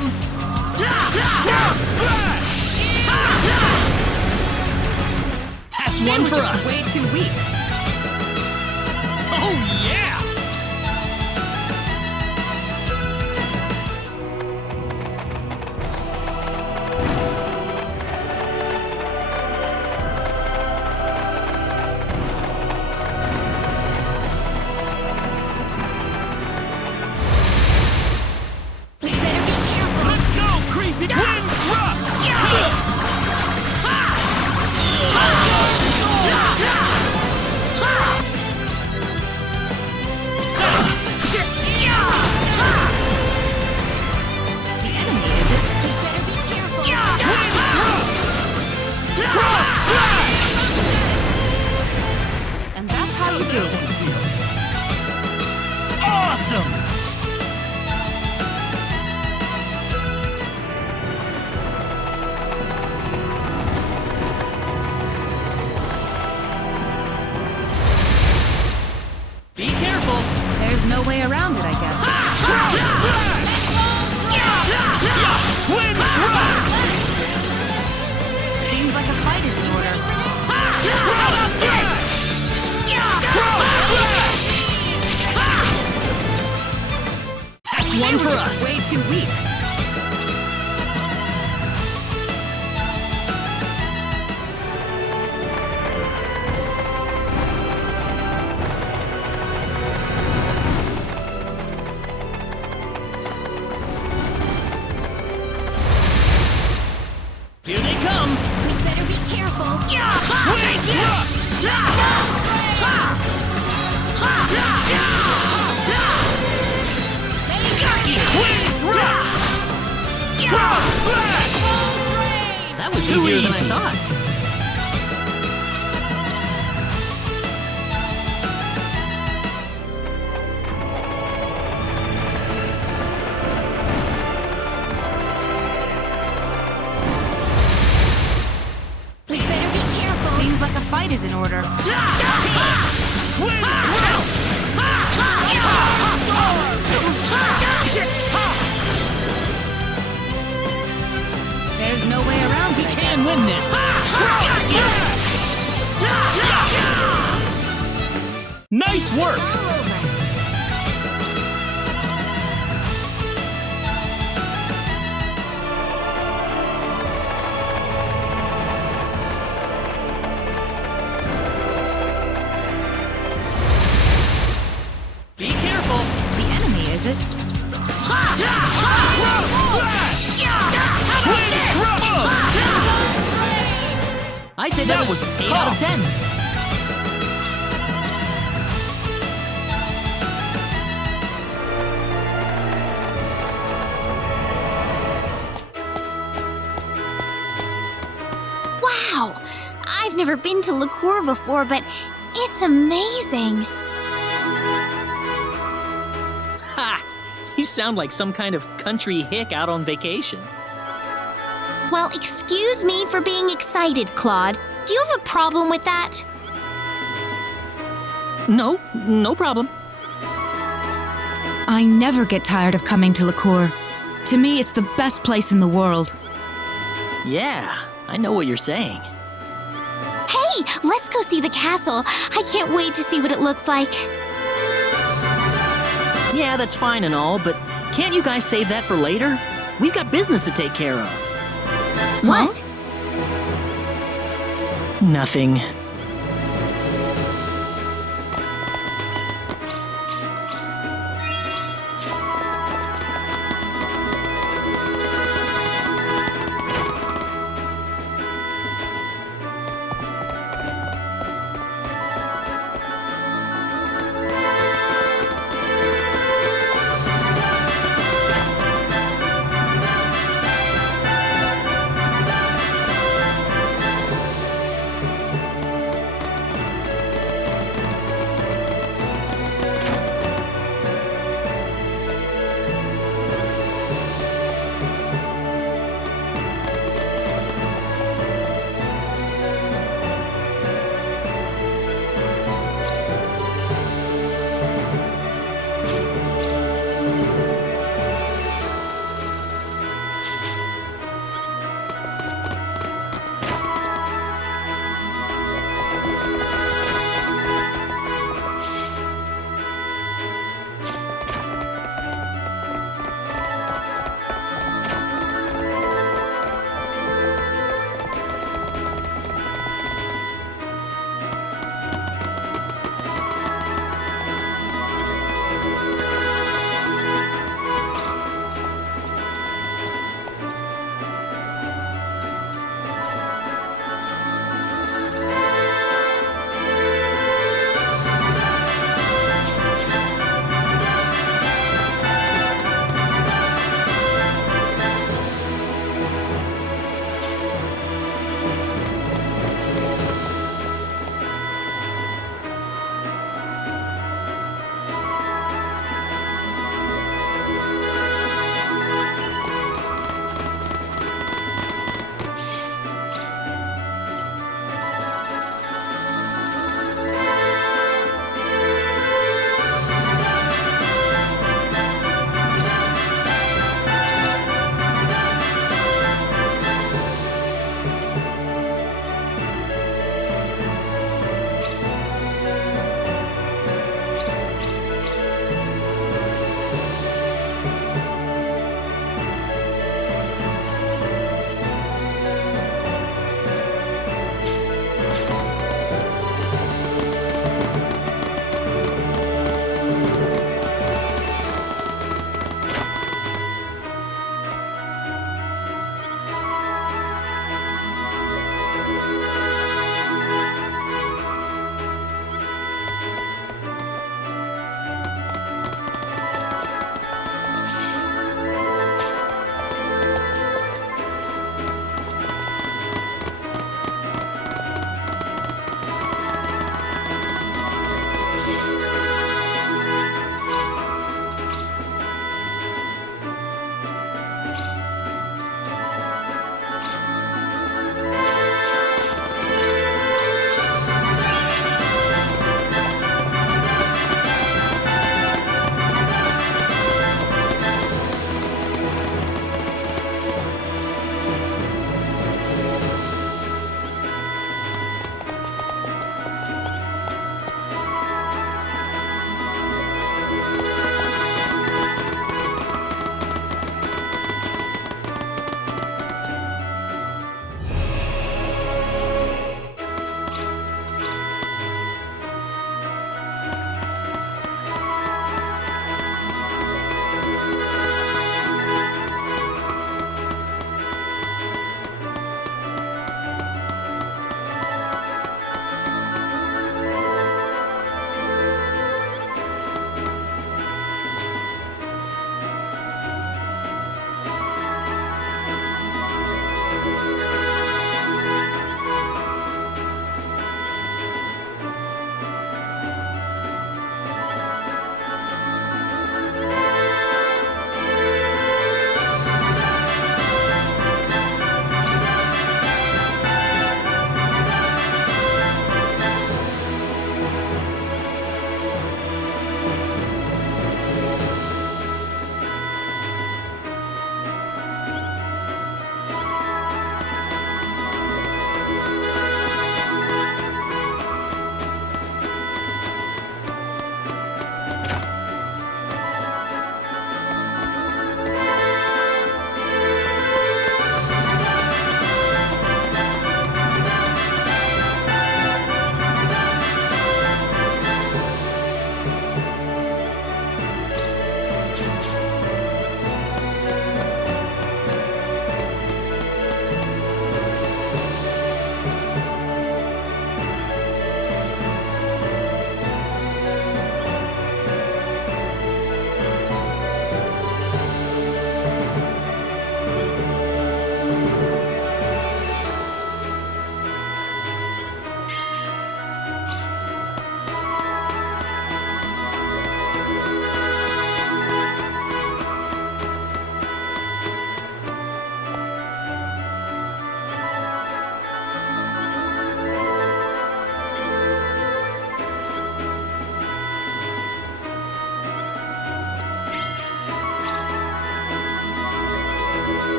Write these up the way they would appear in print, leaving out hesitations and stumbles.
come! That's one for us! Way too weak. Oh, yeah! No way around it, I guess. Twin thrust! Seems like a fight is in order. That's one for us. Way too weak. That was easier than I thought. We better be careful. Seems like a fight is in order. There's no way around it. We can win this. Nice work. Be careful. The enemy, is it? I'd say that was 8 out of 10. Wow! I've never been to Lacuer before, but it's amazing. Ha! You sound like some kind of country hick out on vacation. Well, excuse me for being excited, Claude. Do you have a problem with that? No problem. I never get tired of coming to Lacuer. To me, it's the best place in the world. Yeah, I know what you're saying. Hey, let's go see the castle. I can't wait to see what it looks like. Yeah, that's fine and all, but can't you guys save that for later? We've got business to take care of. What? Nothing.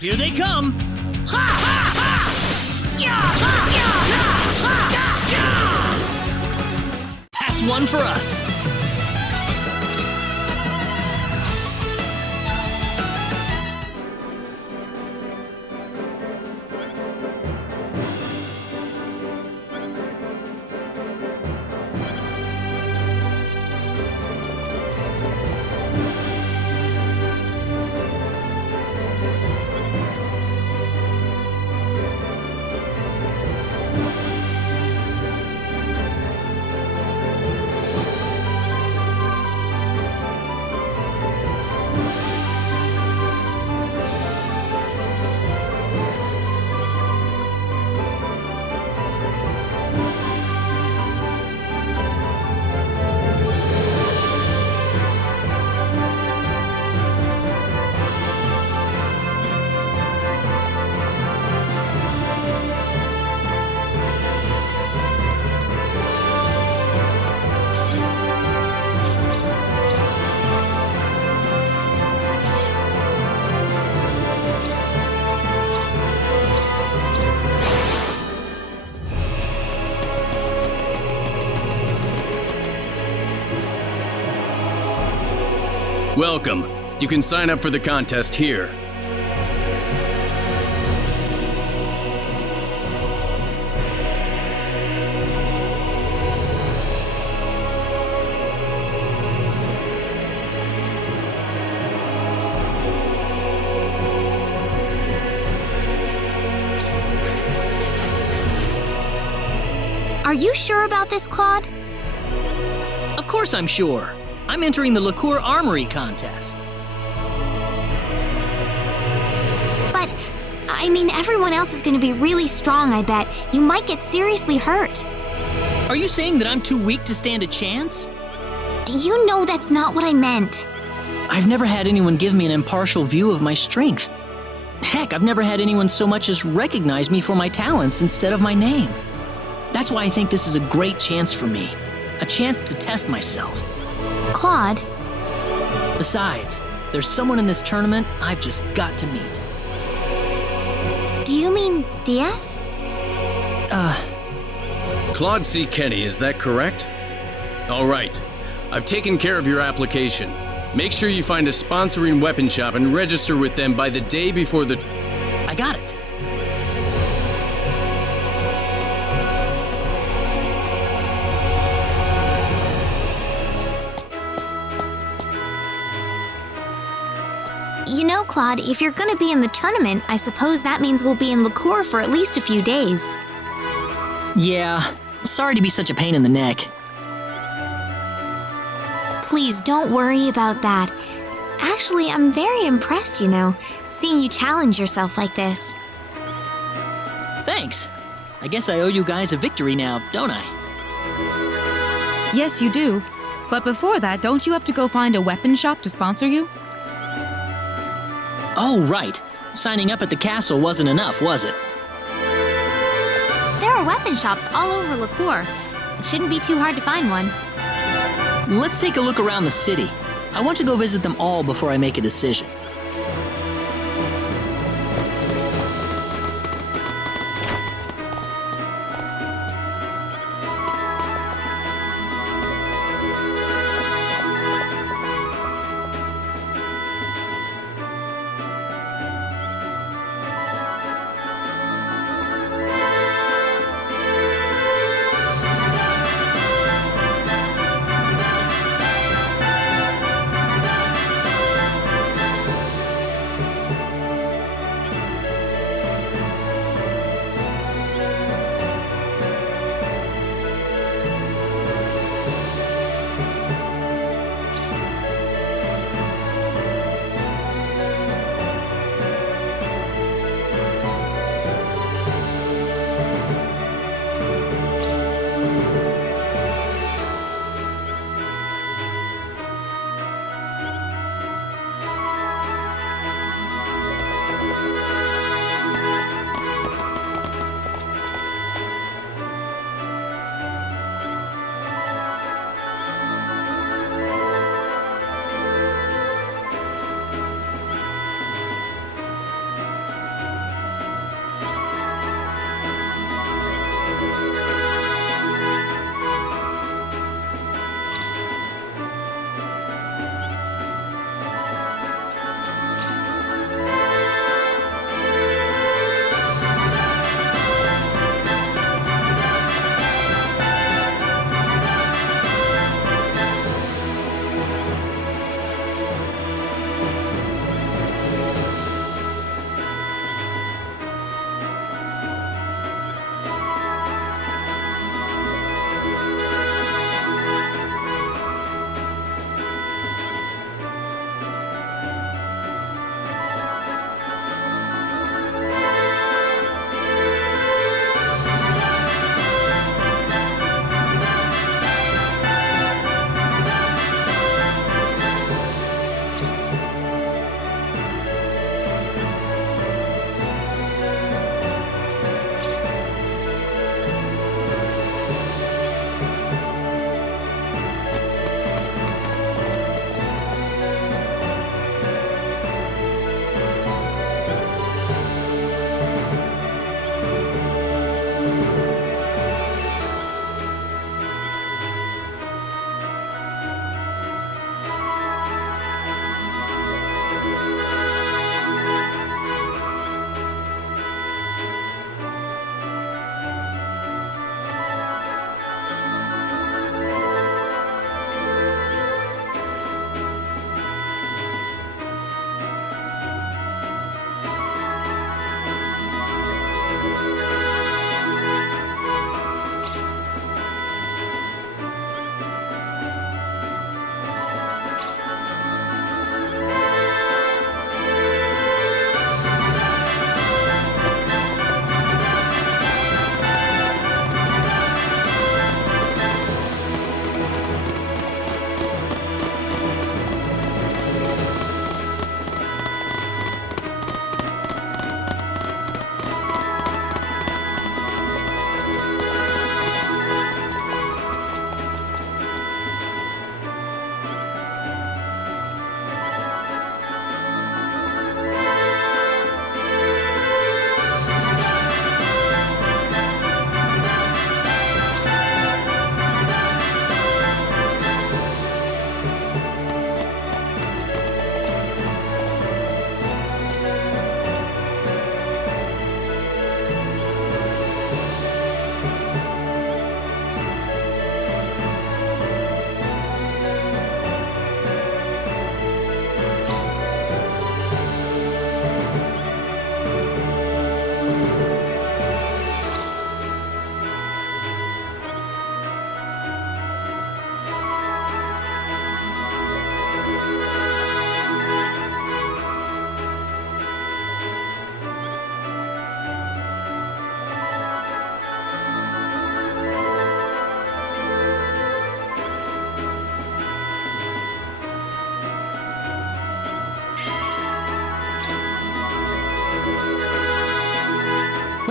Here they come! Ha ha ha! That's one for us! Welcome. You can sign up for the contest here. Are you sure about this, Claude? Of course I'm sure. I'm entering the Lacuer Armory contest. But, I mean, everyone else is gonna be really strong, I bet. You might get seriously hurt. Are you saying that I'm too weak to stand a chance? You know that's not what I meant. I've never had anyone give me an impartial view of my strength. Heck, I've never had anyone so much as recognize me for my talents instead of my name. That's why I think this is a great chance for me. A chance to test myself. Claude, Besides, there's someone in this tournament I've just got to meet. do you mean Diaz? Claude C. Kenny, is that correct? All right. I've taken care of your application. Make sure you find a sponsoring weapon shop and register with them by the day before the... I got it. You know, Claude, if you're gonna be in the tournament, I suppose that means we'll be in Lacuer for at least a few days. Yeah, sorry to be such a pain in the neck. Please don't worry about that. Actually, I'm very impressed, you know, seeing you challenge yourself like this. Thanks. I guess I owe you guys a victory now, don't I? Yes, you do. But before that, don't you have to go find a weapon shop to sponsor you? Oh, right. Signing up at the castle wasn't enough, was it? There are weapon shops all over Lacuer. It shouldn't be too hard to find one. Let's take a look around the city. I want to go visit them all before I make a decision.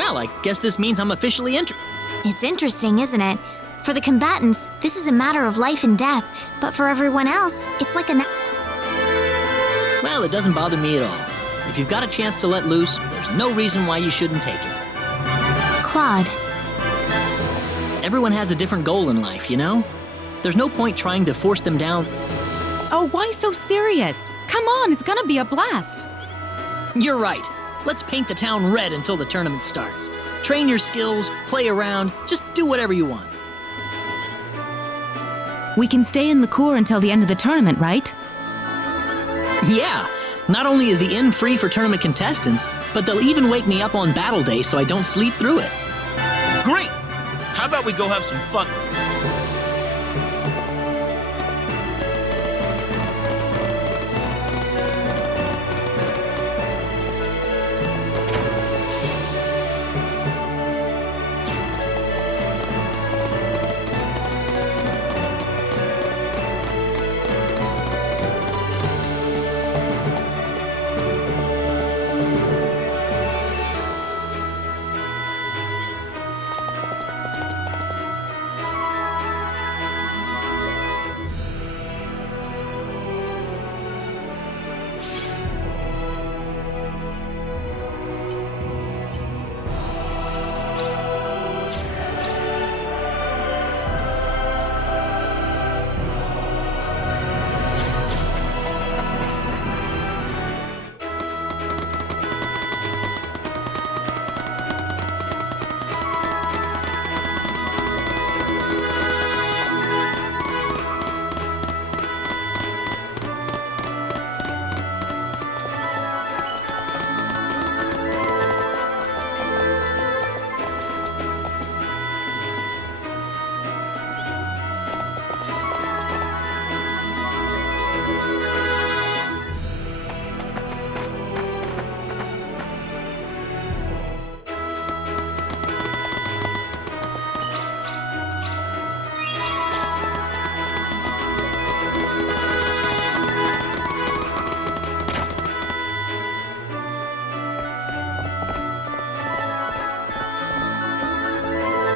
Well, I guess this means I'm officially entered. It's interesting, isn't it? For the combatants, this is a matter of life and death, but for everyone else, it's like a... Well, it doesn't bother me at all. If you've got a chance to let loose, there's no reason why you shouldn't take it. Claude. Everyone has a different goal in life, you know? There's no point trying to force them down. Oh, why so serious? Come on, it's gonna be a blast. You're right. Let's paint the town red until the tournament starts. Train your skills, play around, just do whatever you want. We can stay in Lacuer until the end of the tournament, right? Yeah, not only is the inn free for tournament contestants, but they'll even wake me up on battle day so I don't sleep through it. Great! How about we go have some fun?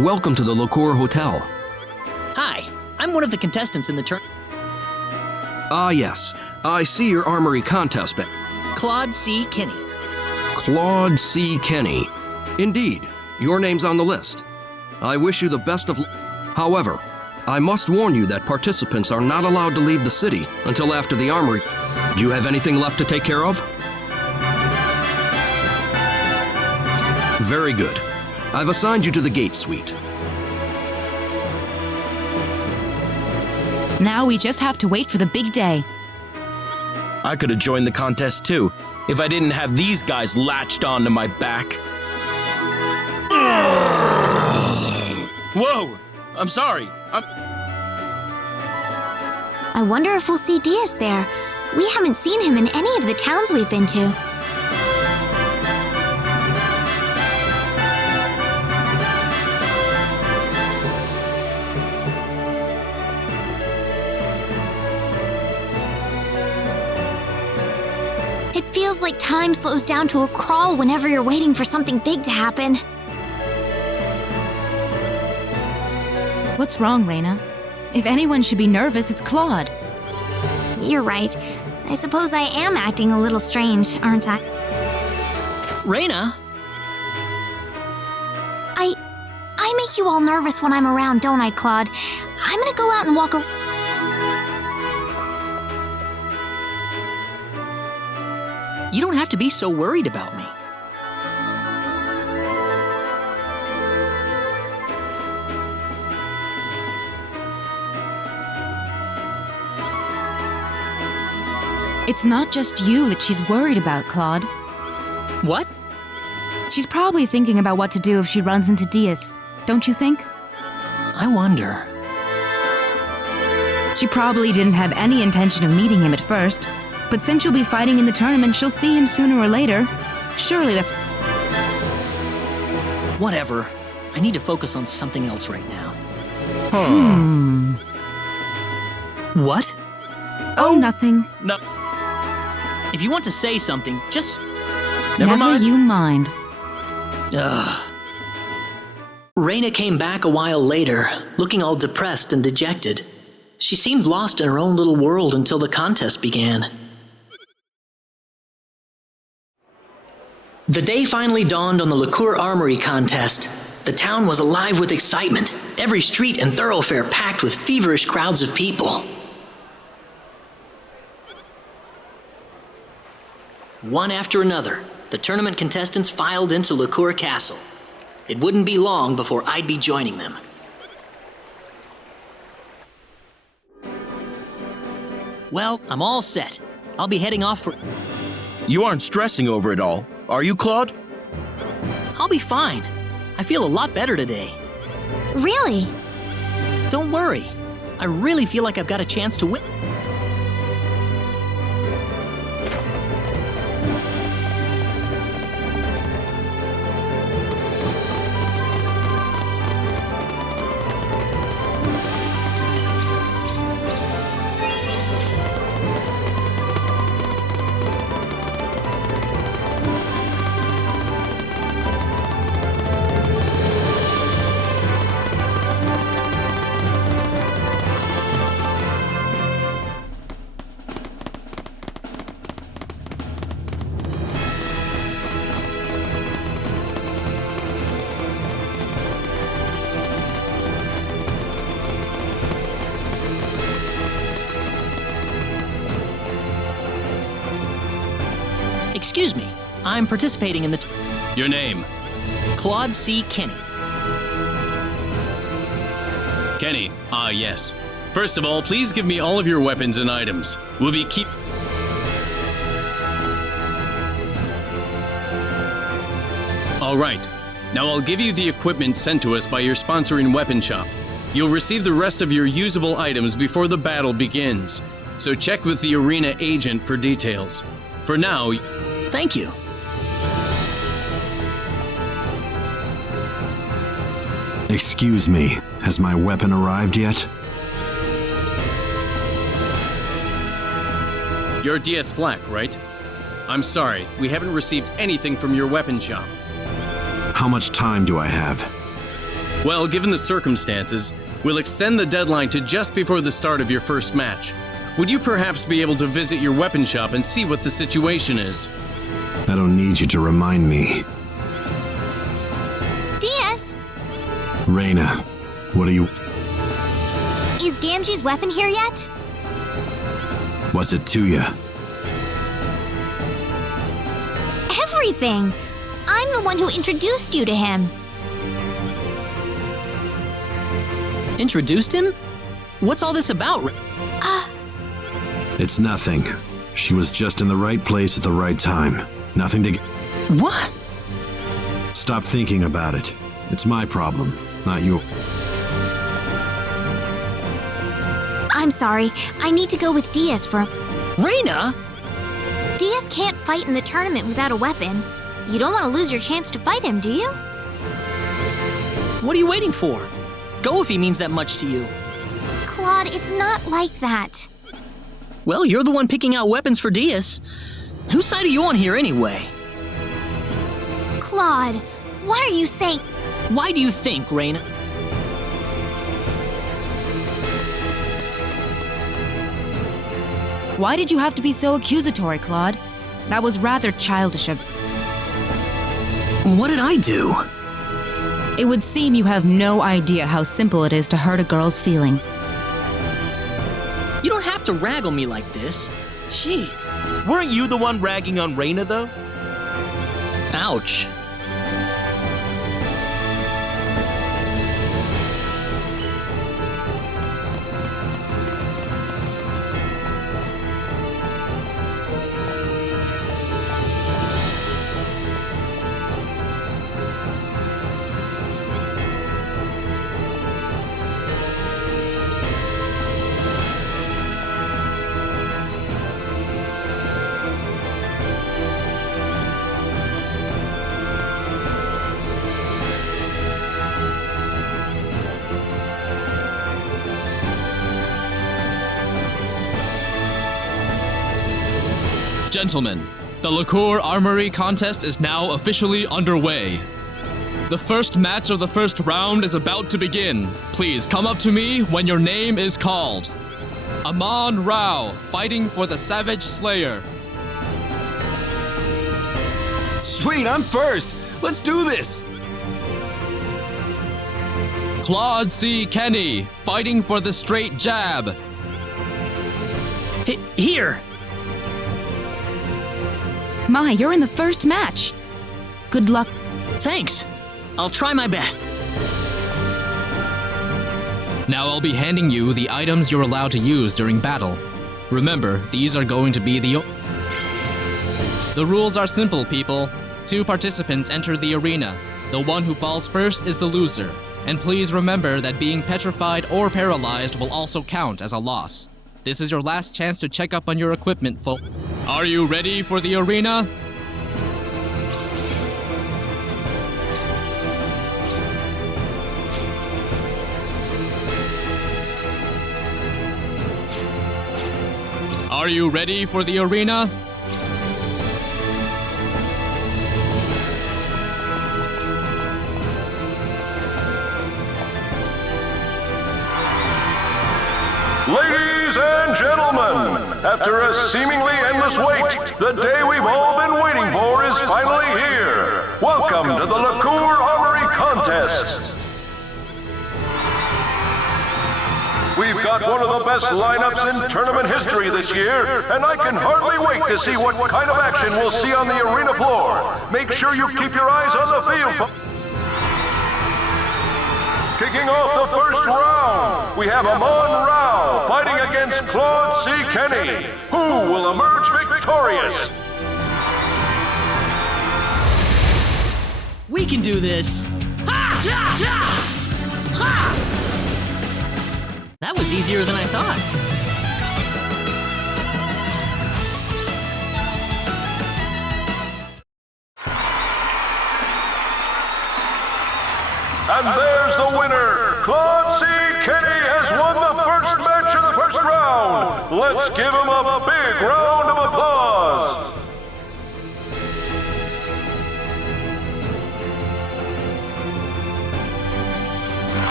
Welcome to the Lacuer Hotel. Hi, I'm one of the contestants in the Ah, yes. I see your armory contest bet. Claude C. Kinney. Claude C. Kenny. Indeed, your name's on the list. I wish you the best of luck. However, I must warn you that participants are not allowed to leave the city until after the armory. Do you have anything left to take care of? Very good. I've assigned you to the gate suite. Now we just have to wait for the big day. I could have joined the contest too, if I didn't have these guys latched onto my back. Whoa! I'm sorry. I wonder if we'll see Diaz there. We haven't seen him in any of the towns we've been to. It feels like time slows down to a crawl whenever you're waiting for something big to happen. What's wrong, Reina? If anyone should be nervous, it's Claude. You're right. I suppose I am acting a little strange, aren't I? Reina? I make you all nervous when I'm around, don't I, Claude? I'm gonna go out and walk around. You don't have to be so worried about me. It's not just you that she's worried about, Claude. What? She's probably thinking about what to do if she runs into Diaz, don't you think? I wonder. She probably didn't have any intention of meeting him at first, but since you'll be fighting in the tournament, she'll see him sooner or later. Surely that's... Whatever. I need to focus on something else right now. What? Oh, nothing. No. If you want to say something, just... Never mind. you mind. Ugh. Reina came back a while later, looking all depressed and dejected. She seemed lost in her own little world until the contest began. The day finally dawned on the Lacuer Armory contest. The town was alive with excitement, every street and thoroughfare packed with feverish crowds of people. One after another, the tournament contestants filed into Lacuer Castle. It wouldn't be long before I'd be joining them. Well, I'm all set. I'll be heading off for... You aren't stressing over it all, are you, Claude? I'll be fine. I feel a lot better today. Really? Don't worry. I really feel like I've got a chance to win. Excuse me, I'm participating in the... Your name? Claude C. Kenny. Kenny. Ah, yes. First of all, please give me all of your weapons and items. We'll be keep... All right. Now I'll give you the equipment sent to us by your sponsoring weapon shop. You'll receive the rest of your usable items before the battle begins. So check with the arena agent for details. For now... Thank you. Excuse me, has my weapon arrived yet? You're DS Flak, right? I'm sorry, we haven't received anything from your weapon shop. How much time do I have? Well, given the circumstances, we'll extend the deadline to just before the start of your first match. Would you perhaps be able to visit your weapon shop and see what the situation is? I don't need you to remind me. DS! Reina, what are you... Is Gamgee's weapon here yet? What's it to you? Everything! I'm the one who introduced you to him. Introduced him? What's all this about? It's nothing. She was just in the right place at the right time. Nothing to... What? Stop thinking about it. It's my problem, not yours. I'm sorry. I need to go with DS for... Reina? DS can't fight in the tournament without a weapon. You don't want to lose your chance to fight him, do you? What are you waiting for? Go if he means that much to you. Claude, it's not like that. Well, you're the one picking out weapons for Diaz. Whose side are you on here anyway? Claude, what are you saying? Why do you think, Reina? Why did you have to be so accusatory, Claude? That was rather childish of... What did I do? It would seem you have no idea how simple it is to hurt a girl's feeling. You don't have to raggle me like this. Gee. Weren't you the one ragging on Reina, though? Ouch. Gentlemen, the Lacuer Armory contest is now officially underway. The first match of the first round is about to begin. Please come up to me when your name is called. Amon Rao, fighting for the Savage Slayer. Sweet, I'm first. Let's do this. Claude C. Kenny, fighting for the Straight Jab. Here. My, you're in the first match. Good luck. Thanks. I'll try my best. Now I'll be handing you the items you're allowed to use during battle. Remember, these are going to be the rules are simple, people. 2 participants enter the arena. The one who falls first is the loser. And please remember that being petrified or paralyzed will also count as a loss. This is your last chance to check up on your equipment, folks. Are you ready for the arena? Are you ready for the arena? Ladies and gentlemen, after a seemingly endless wait, the day we've all been waiting for is finally here. Welcome to the Lacuer Armory Contest. We've got one of the best lineups in tournament history this year, and I can hardly wait to see what kind of action we'll see on the arena floor. Make sure you keep your eyes on the field. Kicking off the first round, we have Amon Rao fighting against Claude C. Kenny. Who will emerge victorious? We can do this. Ha! Ha! Ha! That was easier than I thought. And there's the winner. Claude C. Kenny has won the first match of the first round. Let's give him a big round of applause.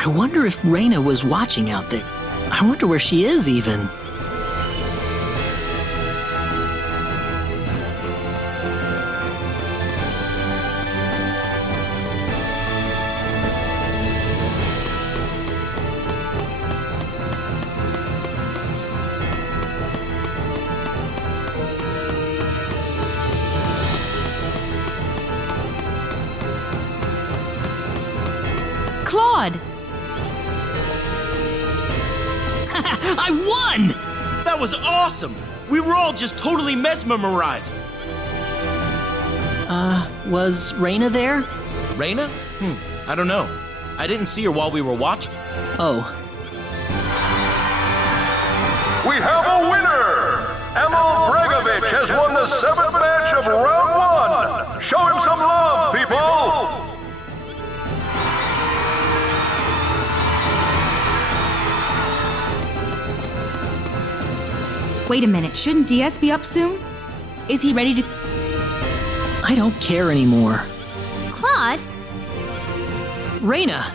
I wonder if Raina was watching out there. I wonder where she is even. Claude! I won! That was awesome! We were all just totally mesmerized. Was Raina there? Raina? I don't know. I didn't see her while we were watching. Oh. We have a winner! Emil Bregovich has won the 7th match of round 1. Show him some love, people! Wait a minute, shouldn't DS be up soon? Is he ready to... I don't care anymore. Claude? Raina!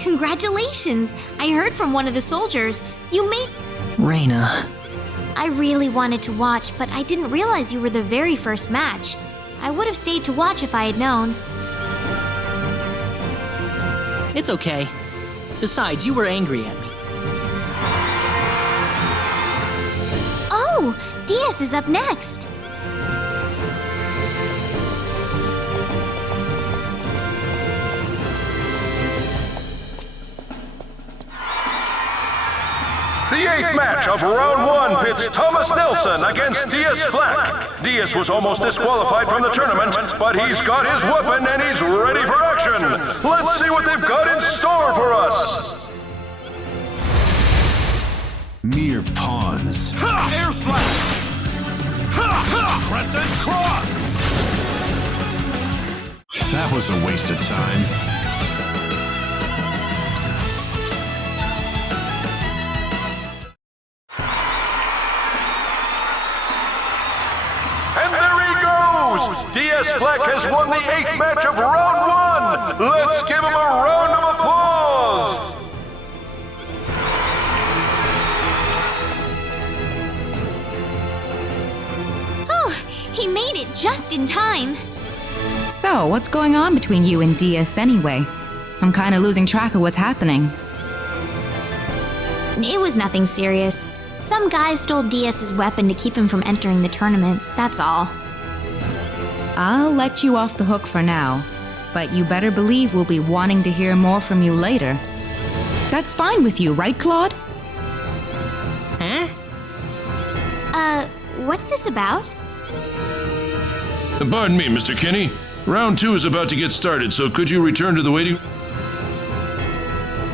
Congratulations! I heard from one of the soldiers. You made... Raina. I really wanted to watch, but I didn't realize you were the very first match. I would have stayed to watch if I had known. It's okay. Besides, you were angry at me. Oh, DS is up next. The 8th match of round 1 pits Thomas Nelson against DS Flack. DS was almost disqualified from the tournament, but he's got his weapon and he's ready for action. Let's see what they've got in store for us. Mere pawns. Ha! Air slash! Ha! Ha! Crescent cross! That was a waste of time. Flack has won the 8th match of round 1! Let's give him a round of applause! He made it just in time. So, what's going on between you and Diaz anyway? I'm kinda losing track of what's happening. It was nothing serious. Some guy stole Diaz's weapon to keep him from entering the tournament, that's all. I'll let you off the hook for now, but you better believe we'll be wanting to hear more from you later. That's fine with you, right, Claude? Huh? What's this about? Pardon me, Mr. Kinney. Round 2 is about to get started, so could you return to the waiting...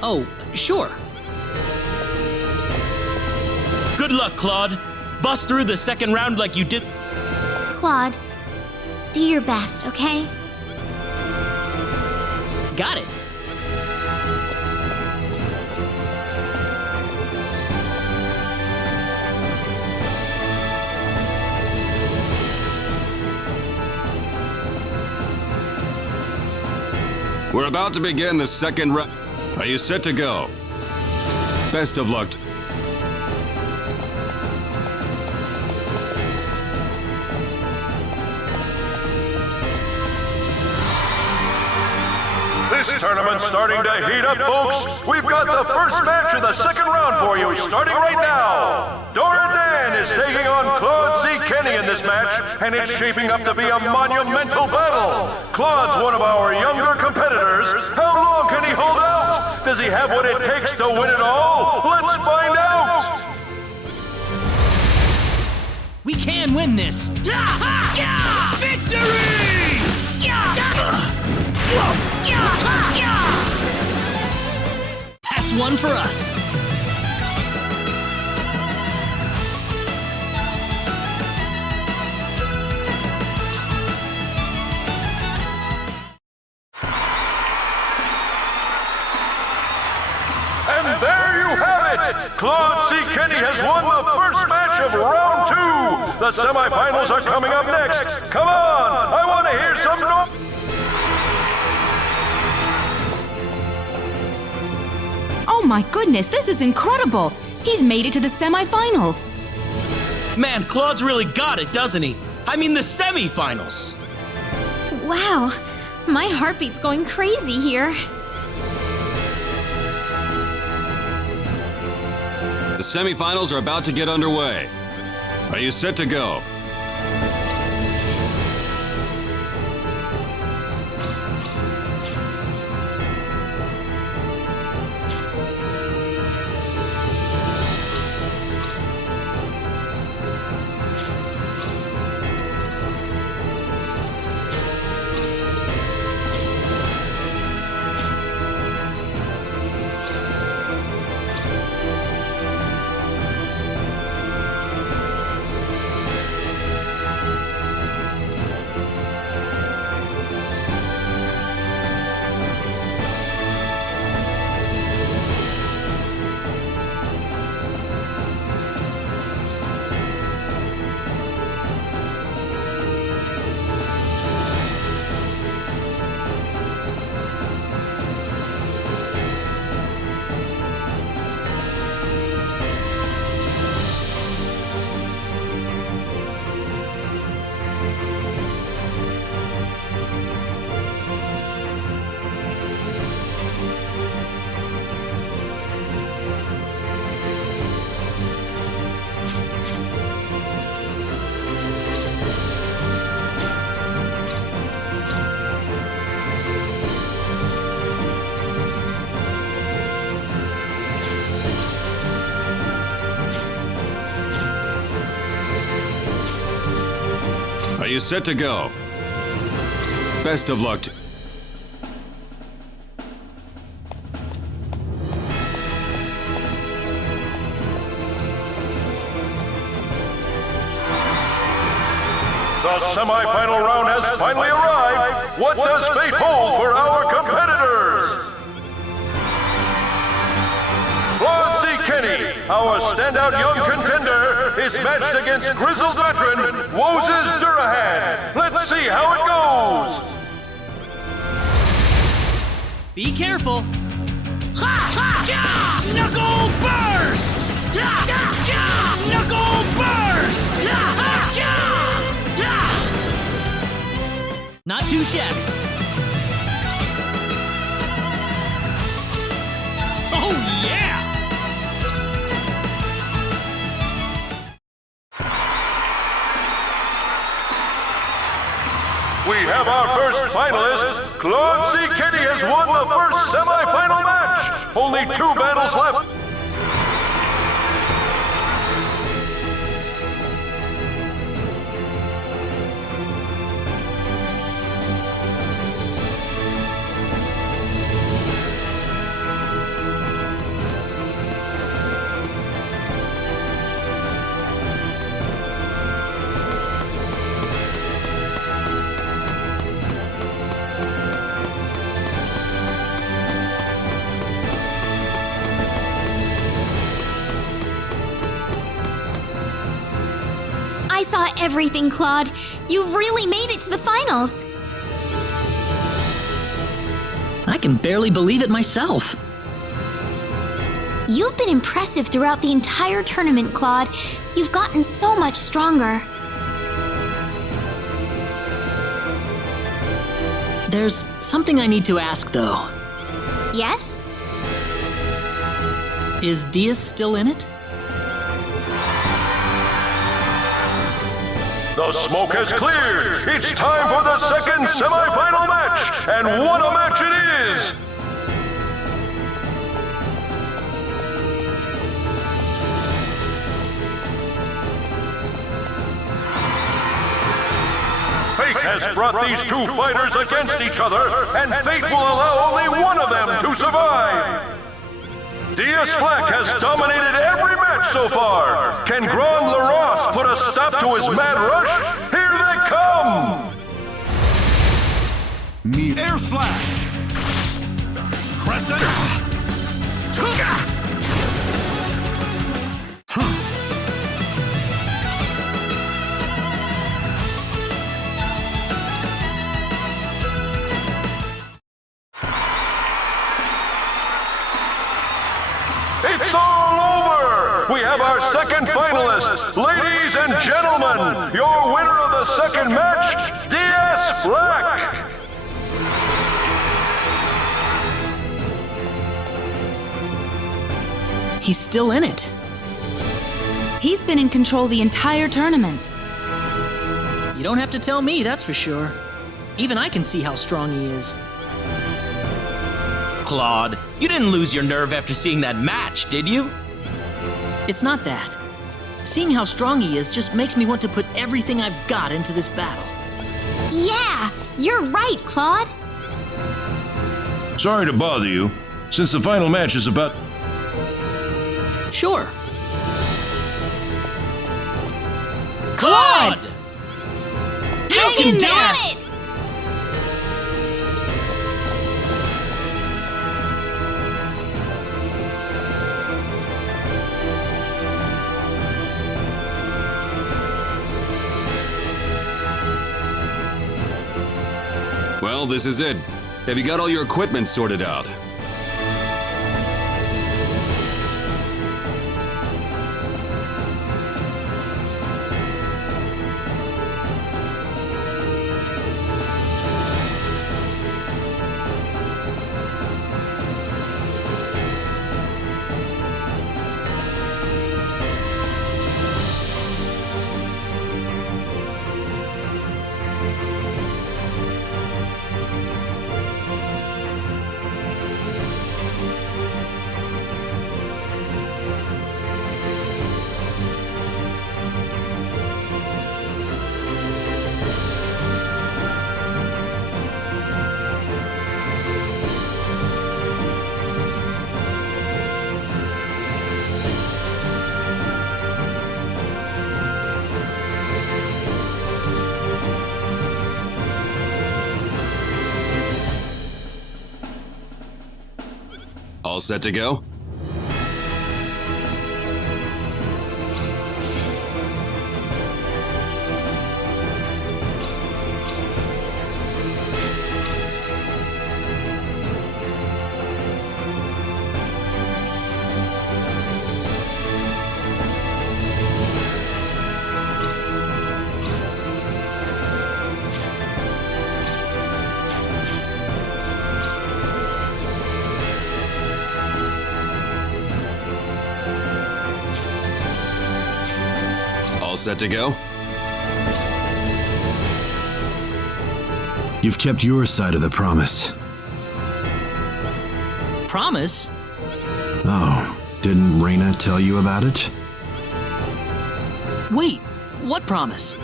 Oh, sure. Good luck, Claude. Bust through the second round like you did. Claude, do your best, okay? Got it. We're about to begin the second round. Are you set to go? Best of luck. This tournament's starting to heat up, folks. We've got the first match of the second round for you, starting right now. Dora Dan is taking on Claude C. Kenny in this match, and it's shaping up to be a monumental battle. Claude's one of our younger competitors. How long can he hold out? Does he have what it takes to win it all? Let's find out! We can win this! Victory! That's one for us! And there you have it! Claude C. Kenny has won the first match of round 2! The semifinals are coming up next! Come on! I want to hear some noise! Oh my goodness, this is incredible! He's made it to the semifinals! Man, Claude's really got it, doesn't he? I mean the semifinals. Wow, my heartbeat's going crazy here. The semifinals are about to get underway. Are you set to go? Are you set to go? Best of luck to... The semi-final round has finally arrived. What does fate hold for our competitors? Claude C. Kenny, our standout young contender, is matched against grizzled veteran Woses Durahan. Let's see how it goes. Be careful. Ha ha! Ja! Knuckle burst! Da! Da! Ja! Knuckle burst! Da! Ja! Da! Not too shabby. Oh yeah! We have our first finalist. Claude C. Kitty has won the first semi-final match. Only 2 battles left. I saw everything, Claude. You've really made it to the finals. I can barely believe it myself. You've been impressive throughout the entire tournament, Claude. You've gotten so much stronger. There's something I need to ask, though. Yes? Is Diaz still in it? The smoke has cleared. It's time for the second semi-final match. And what a match it is! Fate has brought these 2 fighters against each other, and fate will allow only one of them to survive. Diaz Flack has dominated every match so far. Can Grand Larosse put a stop to his mad rush? Here they come! Air slash! Crescent! It's all over! We have our second finalist. Ladies and gentlemen, your winner of the second match, Diaz Flack! He's still in it. He's been in control the entire tournament. You don't have to tell me, that's for sure. Even I can see how strong he is. Claude, you didn't lose your nerve after seeing that match, did you? It's not that. Seeing how strong he is just makes me want to put everything I've got into this battle. Yeah, you're right, Claude. Sorry to bother you. Since the final match is about... Sure. Claude! You can do it! Well, this is it. Have you got all your equipment sorted out? All set to go? set to go? You've kept your side of the promise. Promise? Oh, didn't Reyna tell you about it? Wait, what promise?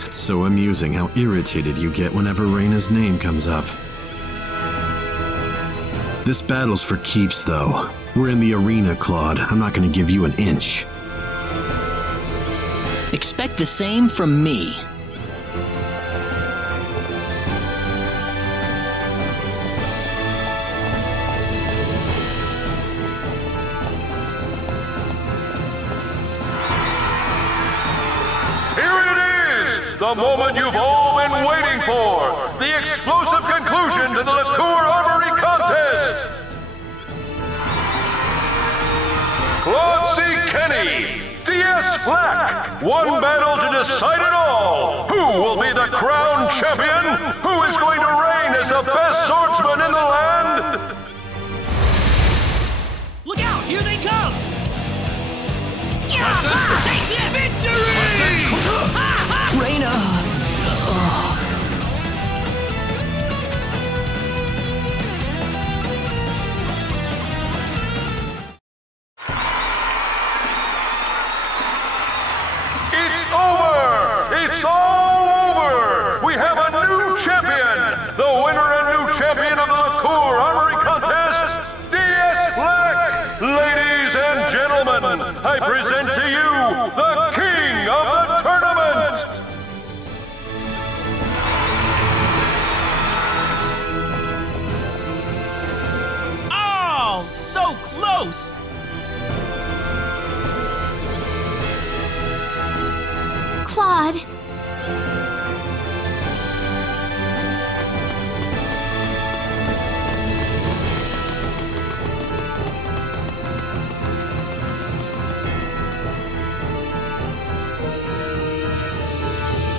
It's so amusing how irritated you get whenever Reyna's name comes up. This battle's for keeps, though. We're in the arena, Claude. I'm not gonna give you an inch. Expect the same from me. The moment you've all been waiting for! The explosive conclusion to the Lacuer Armory contest! Claude C. Kenny, DS Flack, one battle to decide it all! Who will be the crowned champion? Who is going to reign as the best swordsman in the land? Look out! Here they come! Take that! Victory! Reyna! It's over! It's all over! We have a new champion! The winner and new champion of the Lacuer Armory contest, DS Flack! Ladies and gentlemen, I present to you the king of the tournament! Oh, so close! Claude.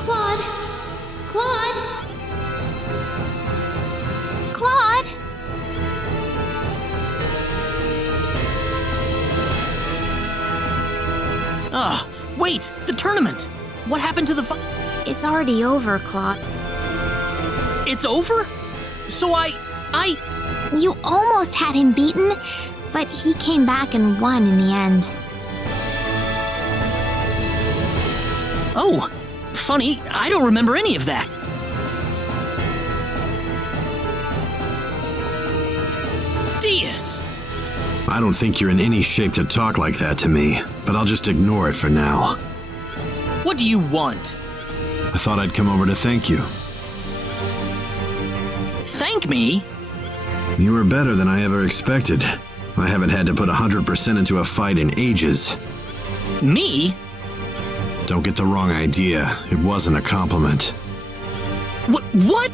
Claude. Claude. Claude. Wait, the tournament! What happened to the It's already over, Claude. It's over? So You almost had him beaten, but he came back and won in the end. Oh, funny, I don't remember any of that. DS! I don't think you're in any shape to talk like that to me, but I'll just ignore it for now. What do you want? I thought I'd come over to thank you. Thank me? You were better than I ever expected. I haven't had to put 100% into a fight in ages. Me? Don't get the wrong idea. It wasn't a compliment. What?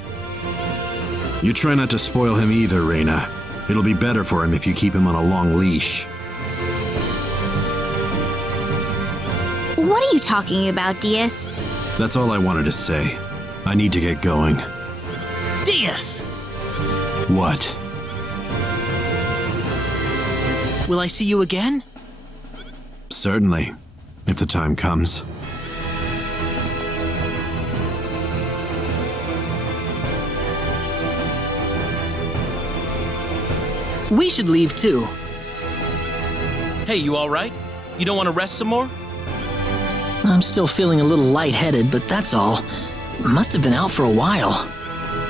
You try not to spoil him either, Reyna. It'll be better for him if you keep him on a long leash. What are you talking about, DS? That's all I wanted to say. I need to get going. DS! What? Will I see you again? Certainly, if the time comes. We should leave too. Hey, you alright? You don't want to rest some more? I'm still feeling a little lightheaded, but that's all. Must have been out for a while.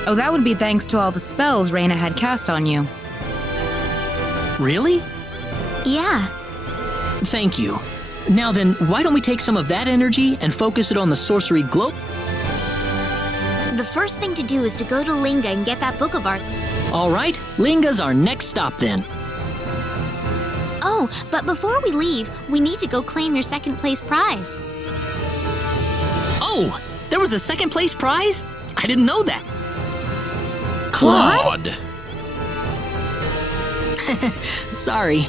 Oh, that would be thanks to all the spells Reyna had cast on you. Really? Yeah. Thank you. Now then, why don't we take some of that energy and focus it on the sorcery globe? The first thing to do is to go to Linga and get that book of art. All right, Linga's our next stop then. Oh, but before we leave, we need to go claim your second place prize. Oh, there was a second place prize? I didn't know that. Claude? Sorry.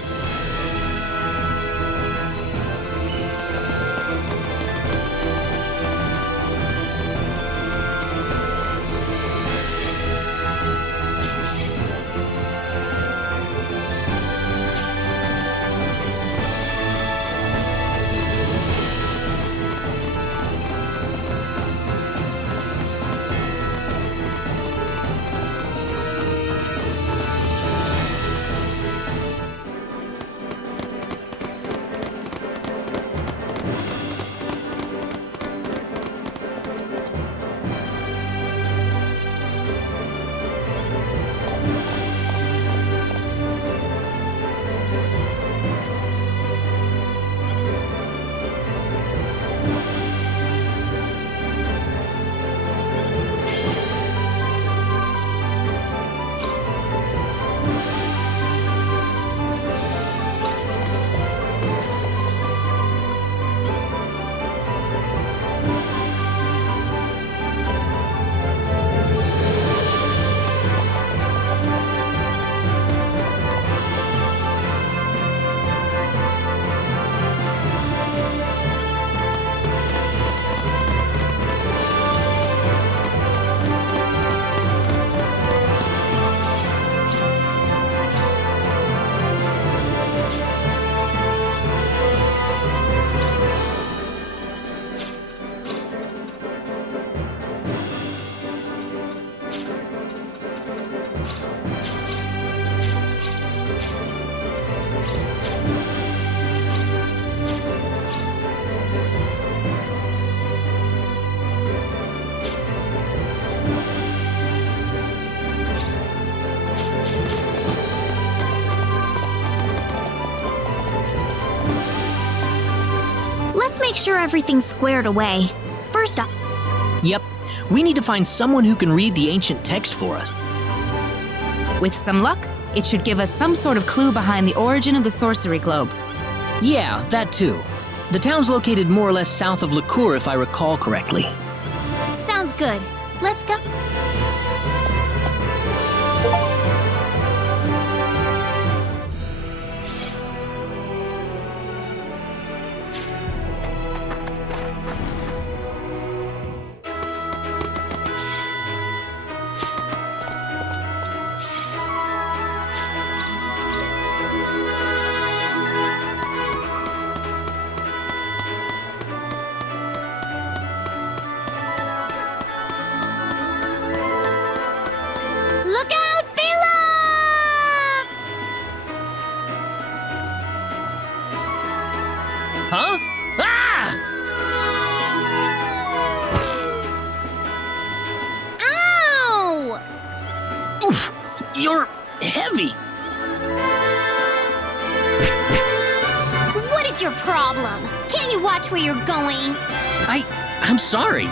let's make sure everything's squared away. First off, Yep, we need to find someone who can read the ancient text for us. With some luck, it should give us some sort of clue behind the origin of the sorcery globe. Yeah, that too. The town's located more or less south of Lacuer, if I recall correctly. sounds good. Let's go. Look out below! Huh? Ah! Ow! Oof! You're heavy! What is your problem? Can't you watch where you're going? I'm sorry.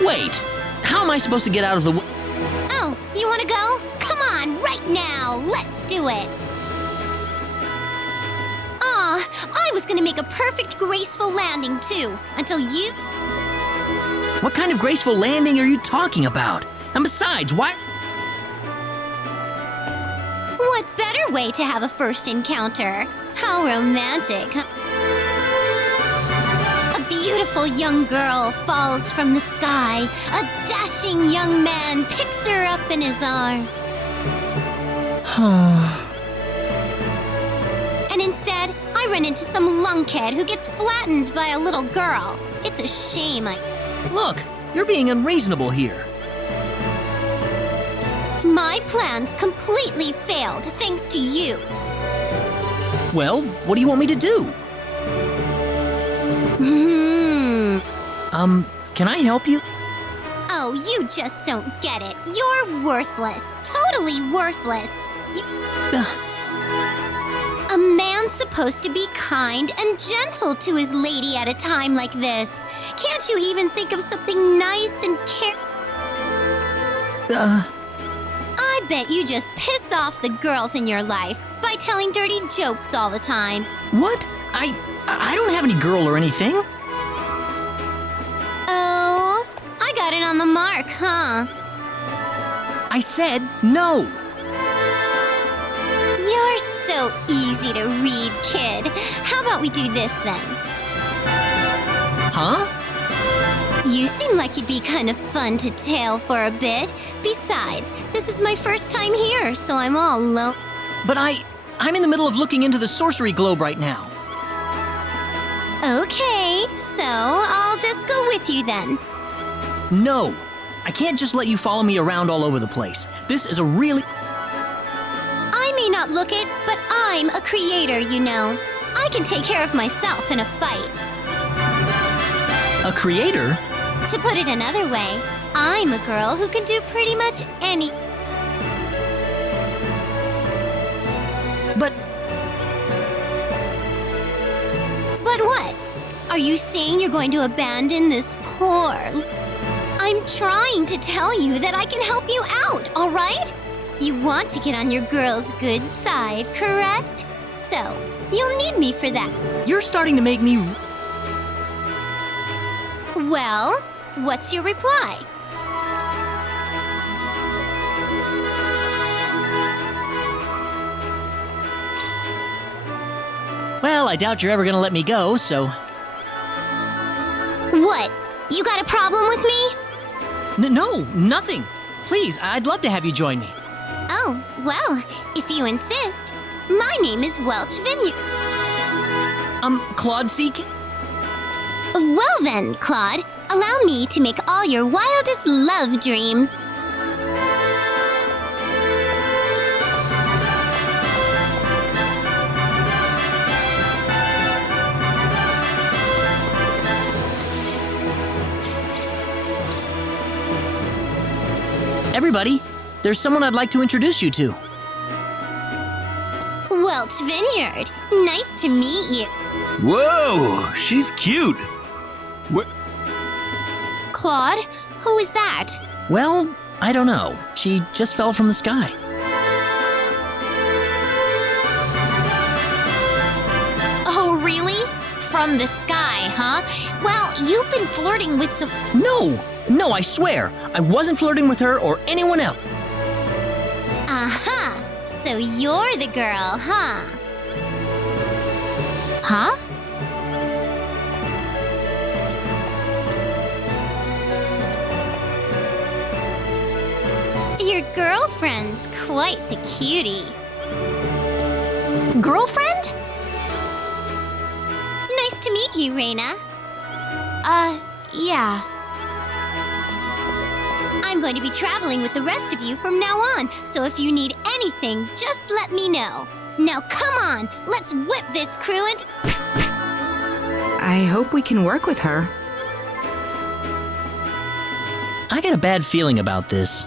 Wait, how am I supposed to get out of the way? Oh, you want to go? Come on, right now. Let's do it. Aw, I was gonna make a perfect graceful landing too, until you... What kind of graceful landing are you talking about? And besides, why... What better way to have a first encounter? How romantic. A beautiful young girl falls from the sky. A dashing young man picks her up in his arms. And instead, I run into some lunkhead who gets flattened by a little girl. It's a shame Look, you're being unreasonable here. My plans completely failed thanks to you. Well, what do you want me to do? Can I help you? Oh, you just don't get it. You're worthless. Totally worthless. A man's supposed to be kind and gentle to his lady at a time like this. Can't you even think of something nice and I bet you just piss off the girls in your life by telling dirty jokes all the time. What? I don't have any girl or anything. Oh, I got it on the mark, huh? I said no. You're so easy to read, kid. How about we do this then? Huh? You seem like you'd be kind of fun to tail for a bit. Besides, this is my first time here, so I'm all alone. But I'm in the middle of looking into the sorcery globe right now. Okay, so I'll just go with you then. No, I can't just let you follow me around all over the place. This is a really... I may not look it, but I'm a creator, you know. I can take care of myself in a fight. A creator? To put it another way, I'm a girl who can do pretty much any... But what? Are you saying you're going to abandon this poor... I'm trying to tell you that I can help you out, all right? You want to get on your girl's good side, correct? So, you'll need me for that. You're starting to make me... Well, what's your reply? Well, I doubt you're ever gonna let me go, so... What? You got a problem with me? No, nothing. Please, I'd love to have you join me. Oh, well, if you insist. My name is Welch Vineyard. Claude C. Well then, Claude, allow me to make all your wildest love dreams. Everybody, there's someone I'd like to introduce you to. Welch Vineyard. Nice to meet you. Whoa, she's cute. Claude, who is that? Well, I don't know. She just fell from the sky. Oh, really? From the sky, huh? Well, you've been flirting with some... No, I swear. I wasn't flirting with her or anyone else. Aha! So you're the girl, huh? Huh? Your girlfriend's quite the cutie. Girlfriend? Nice to meet you, Reina. Yeah. I'm going to be traveling with the rest of you from now on, so if you need anything, just let me know. Now come on, let's whip this truant. I hope we can work with her. I got a bad feeling about this.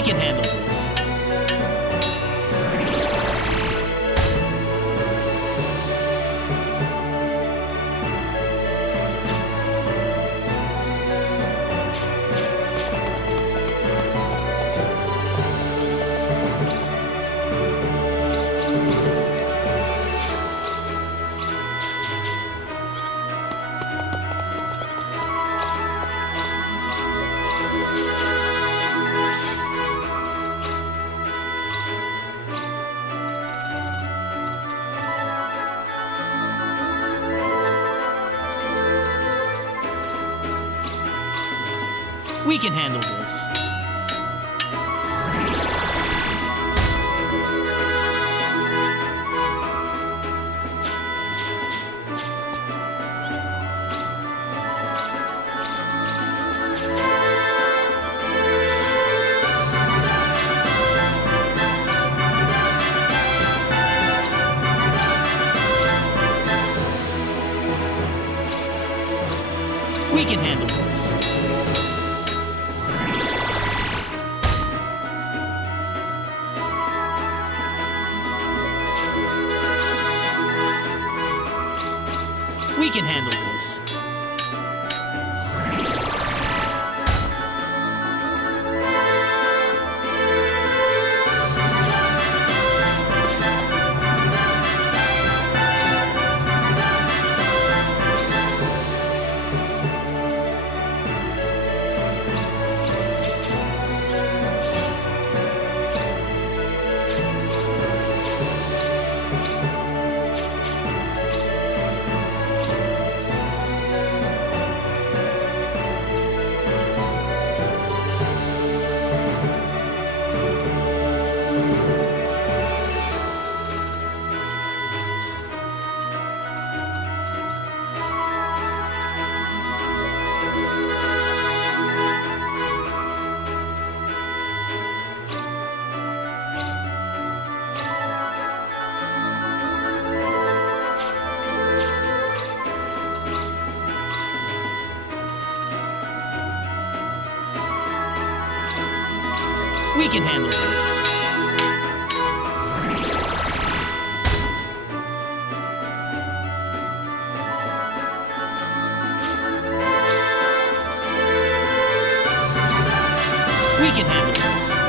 We can handle this. We can handle this. We can handle this. We can handle this. We can handle this. We can handle this.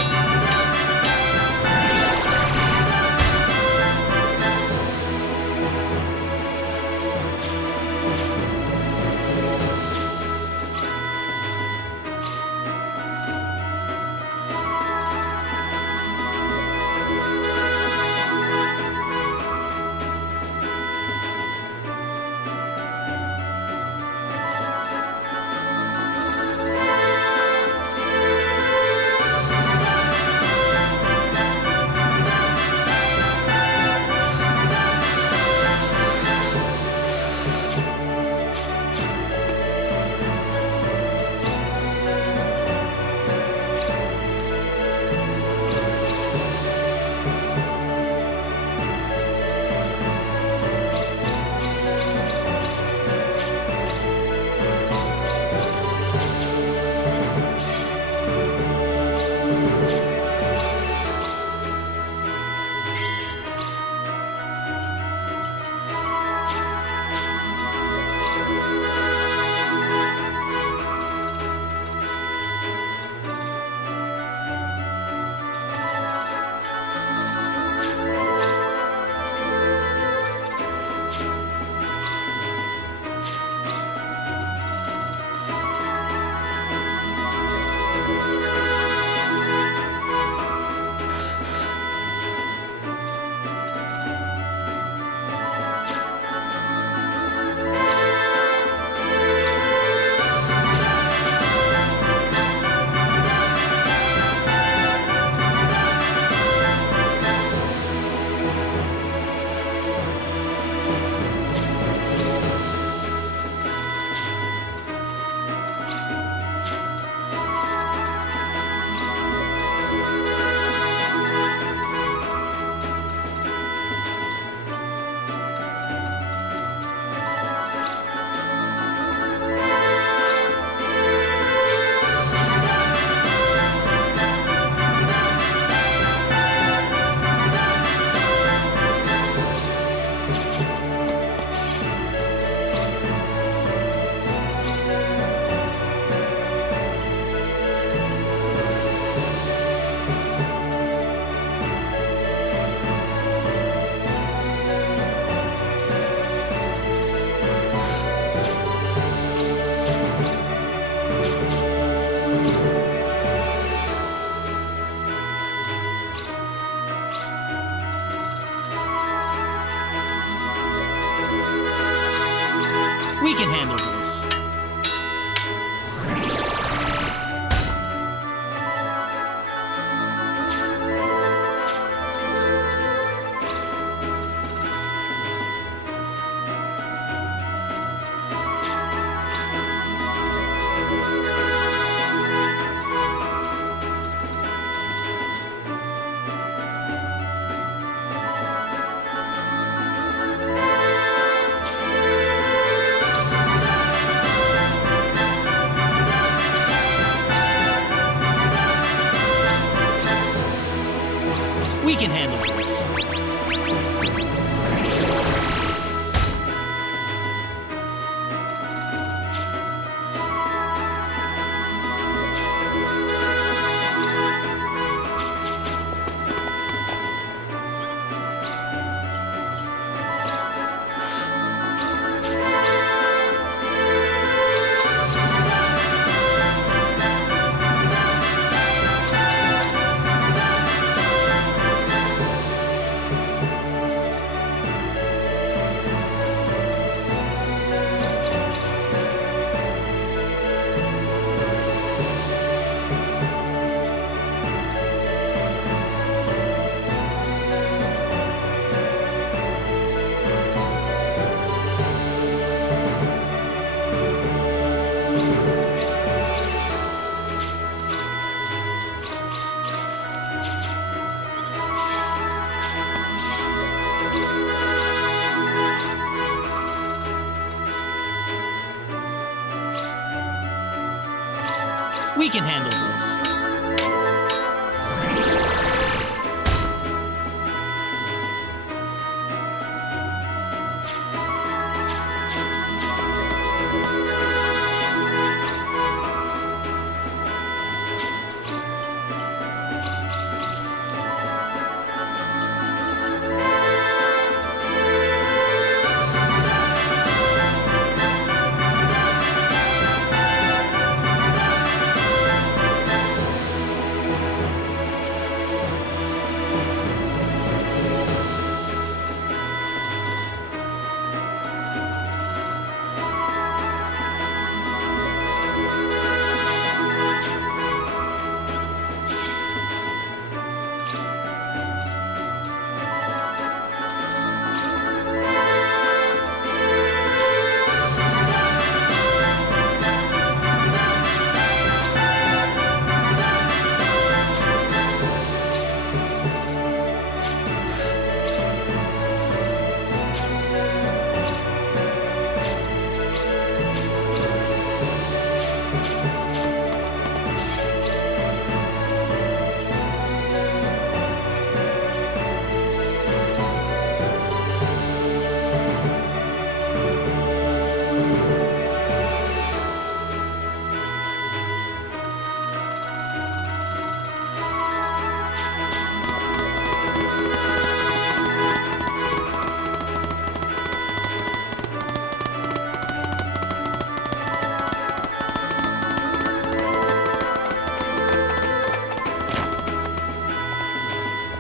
We can handle this. We can handle this. We can handle this.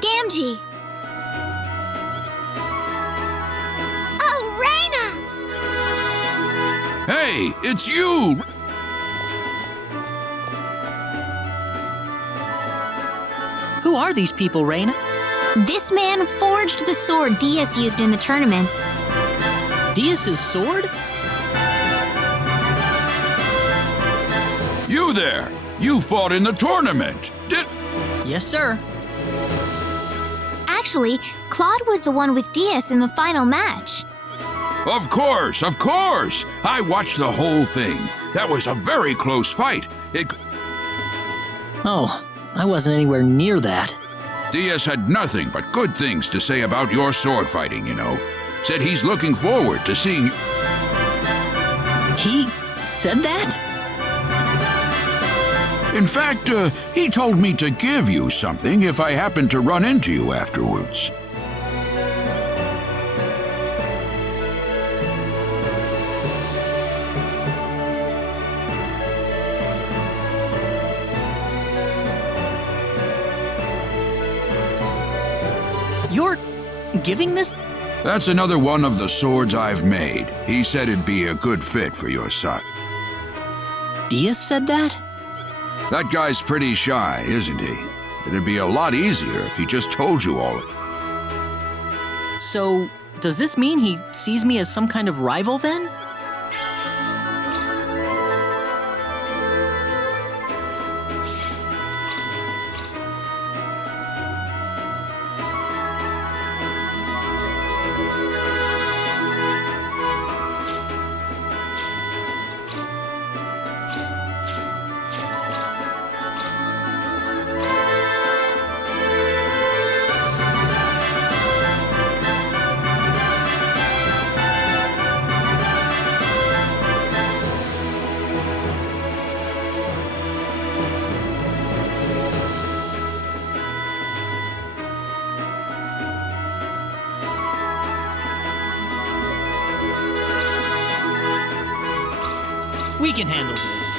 Gamgee! Oh, Raina! Hey, it's you! Who are these people, Raina? This man forged the sword Diaz used in the tournament. Diaz's sword? You there! You fought in the tournament! Yes, sir. Actually, Claude was the one with Diaz in the final match. Of course, of course! I watched the whole thing. That was a very close fight. Oh, I wasn't anywhere near that. Diaz had nothing but good things to say about your sword fighting, you know. Said he's looking forward to seeing... He said that? In fact, he told me to give you something if I happen to run into you afterwards. You're giving this That's another one of the swords I've made. He said it'd be a good fit for your son. Diaz said that? That guy's pretty shy, isn't he? It'd be a lot easier if he just told you all of it. So, does this mean he sees me as some kind of rival then? We can handle this.